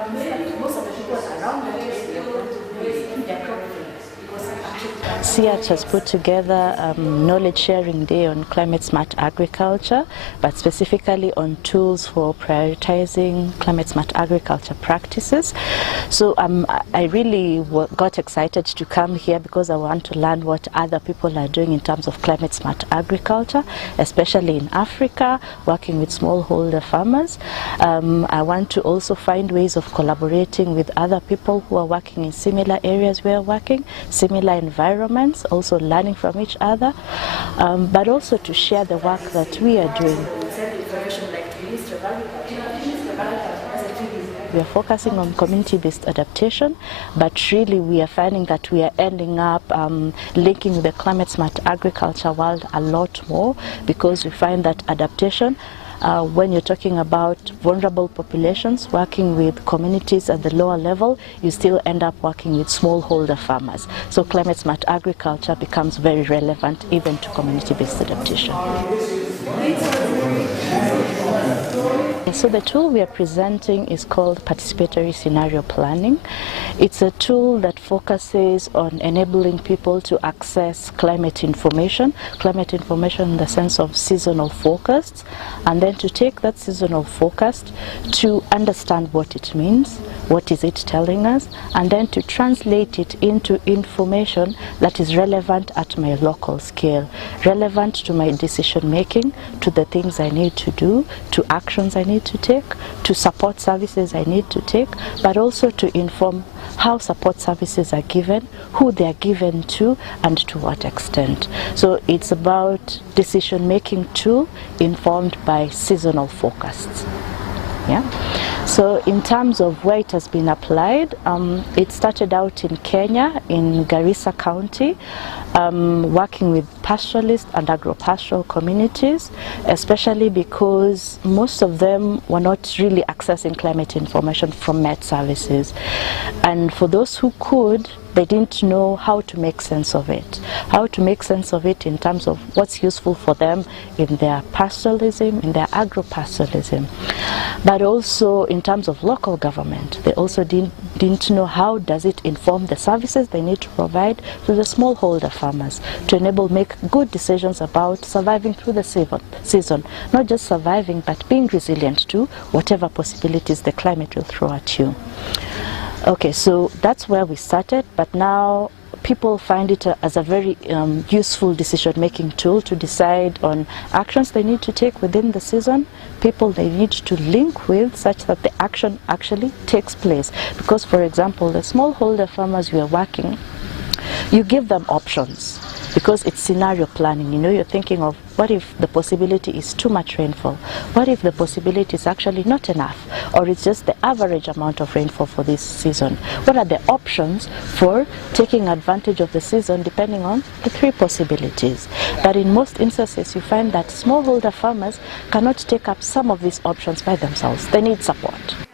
Most of the people around the CIAT has put together knowledge sharing day on climate smart agriculture, but specifically on tools for prioritizing climate smart agriculture practices. So I really got excited to come here because I want to learn what other people are doing in terms of climate smart agriculture, especially in Africa, working with smallholder farmers. I want to also find ways of collaborating with other people who are working in similar areas we are working, similar environments, also learning from each other, but also to share the work that we are doing. We are focusing on community-based adaptation, but really we are finding that we are ending up linking the climate smart agriculture world a lot more, because we find that adaptation, when you're talking about vulnerable populations, working with communities at the lower level, you still end up working with smallholder farmers. So climate smart agriculture becomes very relevant even to community-based adaptation. So the tool we are presenting is called participatory scenario planning. It's a tool that focuses on enabling people to access climate information in the sense of seasonal forecasts, and then to take that seasonal forecast to understand what it means, what is it telling us, and then to translate it into information that is relevant at my local scale, relevant to my decision making, to the things I need to do, to actions I need to take, to support services I need to take, but also to inform how support services are given, who they are given to, and to what extent. So it's about decision-making tool informed by seasonal forecasts. Yeah. So in terms of where it has been applied, it started out in Kenya, in Garissa County, working with pastoralist and agro-pastoral communities, especially because most of them were not really accessing climate information from Met services. And for those who could, they didn't know how to make sense of it. How to make sense of it in terms of what's useful for them in their pastoralism, in their agro-pastoralism. But also in terms of local government, they also didn't know how does it inform the services they need to provide to the smallholder farmers to enable make good decisions about surviving through the season. Not just surviving, but being resilient to whatever possibilities the climate will throw at you. Okay, so that's where we started, but now people find it as a very useful decision-making tool to decide on actions they need to take within the season, people they need to link with such that the action actually takes place. Because, for example, the smallholder farmers we are working, you give them options. Because it's scenario planning, you know, you're thinking of what if the possibility is too much rainfall? What if the possibility is actually not enough? Or it's just the average amount of rainfall for this season? What are the options for taking advantage of the season depending on the three possibilities? But in most instances, you find that smallholder farmers cannot take up some of these options by themselves. They need support.